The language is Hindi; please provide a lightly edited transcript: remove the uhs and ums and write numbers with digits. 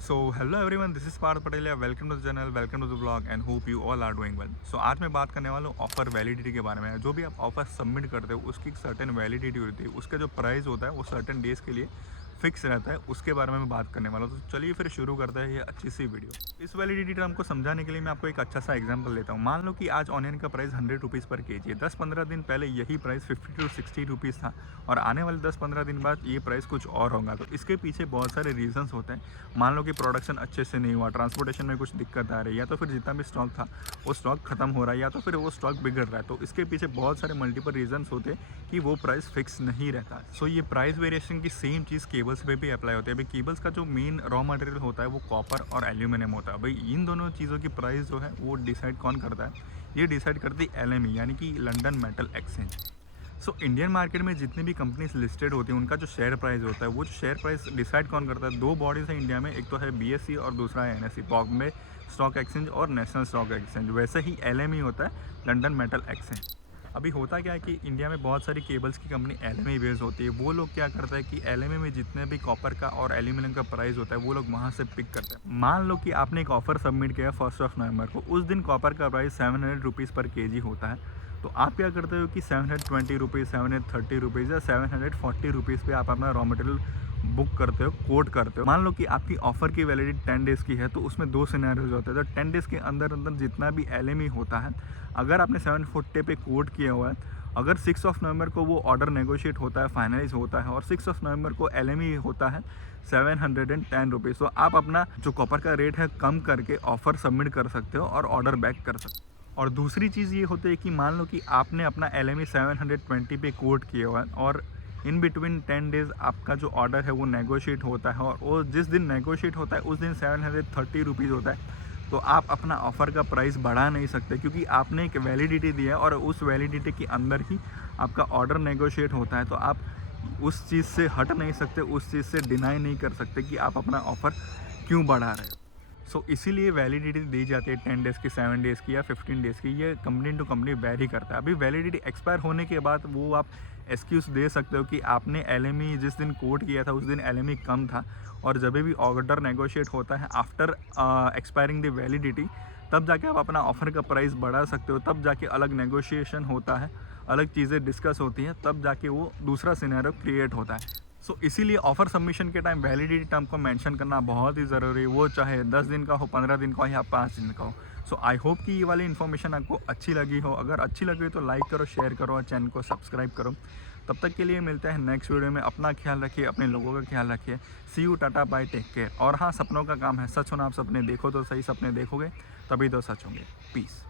So hello everyone, this is Parth Patel. Welcome to the channel, welcome to the blog and hope you all are doing well. So आज मैं बात करने वाला हूँ ऑफर वैलिडिटी के बारे में। जो भी आप ऑफर सबमिट करते हो उसकी एक सर्टेन वैलिडिटी होती है, उसका जो प्राइस होता है वो सर्टेन डेज़ के लिए फिक्स रहता है। उसके बारे में मैं बात करने वाला हूँ। तो चलिए फिर शुरू करते हैं ये अच्छी सी वीडियो। इस वैलिडिटी टर्म को समझाने के लिए मैं आपको एक अच्छा सा एग्जांपल लेता हूँ। मान लो कि आज ऑनियन का प्राइस 100 रुपीज़ पर केजी है। 10-15 दिन पहले यही प्राइस 50 टू 60 रुपीज़ था और आने वाले 10-15 दिन बाद ये प्राइस कुछ और होगा। तो इसके पीछे बहुत सारे रीजंस होते हैं। मान लो कि प्रोडक्शन अच्छे से नहीं हुआ, ट्रांसपोर्टेशन में कुछ दिक्कत आ रही है, या तो फिर जितना भी स्टॉक था वो स्टॉक खत्म हो रहा है, या तो फिर वो स्टॉक बिगड़ रहा है। तो इसके पीछे बहुत सारे मल्टीपल रीजंस होते हैं कि वो प्राइस फिक्स नहीं रहता। सो ये प्राइस वेरिएशन की सेम चीज़ केबल्स पे भी अप्लाई होती है। अभी केबल्स का जो मेन रॉ मटेरियल होता है वो कॉपर और एल्यूमिनियम होता है। भाई इन दोनों चीज़ों की प्राइस जो है वो डिसाइड कौन करता है? ये डिसाइड करती है LME, यानी कि London metal exchange. So Indian market में जितनी भी कंपनीज लिस्टेड होती हैं उनका जो शेयर प्राइस होता है, वो जो शेयर प्राइस डिसाइड कौन करता है? दो बॉडीज़ हैं इंडिया में, एक तो है BSE और दूसरा है NSE, बॉम्बे स्टॉक एक्सचेंज और नेशनल स्टॉक एक्सचेंज। वैसे ही LME होता है, लंदन मेटल एक्सचेंज। अभी होता क्या है कि इंडिया में बहुत सारी केबल्स की कंपनी LME बेस्ड होती है। वो लोग क्या करता है कि LME में जितने भी कॉपर का और एल्यूमिनियम का प्राइस होता है वो लोग वहाँ से पिक करते हैं। मान लो कि आपने एक ऑफर सबमिट किया 1 नवंबर को, उस दिन कॉपर का प्राइस 700 रुपीज़ पर केजी होता है। तो आप क्या करते हो कि 720 रुपीज़, 730 रुपीज़ या 740 रुपीज़ पे आप अपना रॉ मटेरियल बुक करते हो, कोट करते हो। मान लो कि आपकी ऑफर की वैलिडिटी 10 डेज़ की है, तो उसमें दो सिनेरियोज होते हैं। तो 10 डेज़ के अंदर अंदर जितना भी LME होता है, अगर आपने 740 पे कोट किया हुआ है, अगर 6 नवंबर को वो ऑर्डर नेगोशिएट होता है, फाइनलाइज होता है और 6 नवंबर को LME होता है 710 रुपीज़, तो आप अपना जो कॉपर का रेट है कम करके ऑफर सबमिट कर सकते हो और ऑर्डर बैक कर सकते हो। और दूसरी चीज़ ये होती है कि मान लो कि आपने अपना LME 720 पे कोट किया हुआ है और इन बिटवीन 10 डेज़ आपका जो ऑर्डर है वो नेगोशिएट होता है और वो जिस दिन नेगोशिएट होता है उस दिन 730 रुपीज़ होता है। तो आप अपना ऑफ़र का प्राइस बढ़ा नहीं सकते, क्योंकि आपने एक वैलिडिटी दिया है और उस वैलिडिटी के अंदर ही आपका ऑर्डर नेगोशिएट होता है। तो आप उस चीज़ से हट नहीं सकते, उस चीज़ से डिनाई नहीं कर सकते कि आप अपना ऑफ़र क्यों बढ़ा रहे हो। इसीलिए वैलिडिटी दी जाती है 10 डेज़ की, 7 डेज़ की या 15 डेज़ की। ये कंपनी टू कंपनी वेरी करता है। अभी वैलिडिटी एक्सपायर होने के बाद वो आप एक्सक्यूज़ दे सकते हो कि आपने LME जिस दिन कोट किया था उस दिन LME कम था, और जब भी ऑर्डर नेगोशिएट होता है आफ्टर एक्सपायरिंग द वैलिडिटी, तब जाके आप अपना ऑफ़र का प्राइस बढ़ा सकते हो। तब जाके अलग नेगोशिएशन होता है, अलग चीज़ें डिस्कस होती हैं, तब जाके वो दूसरा सिनेरियो क्रिएट होता है। इसीलिए ऑफ़र सबमिशन के टाइम वैलिडिटी टर्म को मेंशन करना बहुत ही ज़रूरी है, वो चाहे 10 दिन का हो, 15 दिन का हो या 5 दिन का हो। आई होप कि ये वाली इन्फॉर्मेशन आपको अच्छी लगी हो। अगर अच्छी लगी हो तो लाइक करो, शेयर करो और चैनल को सब्सक्राइब करो। तब तक के लिए मिलते हैं नेक्स्ट वीडियो में। अपना ख्याल रखिए, अपने लोगों का ख्याल रखिए। See you, tata, bye, take care. और हाँ, सपनों का काम है सच होना। आप सपने देखो तो सही, सपने देखोगे तभी तो सच होंगे। पीस।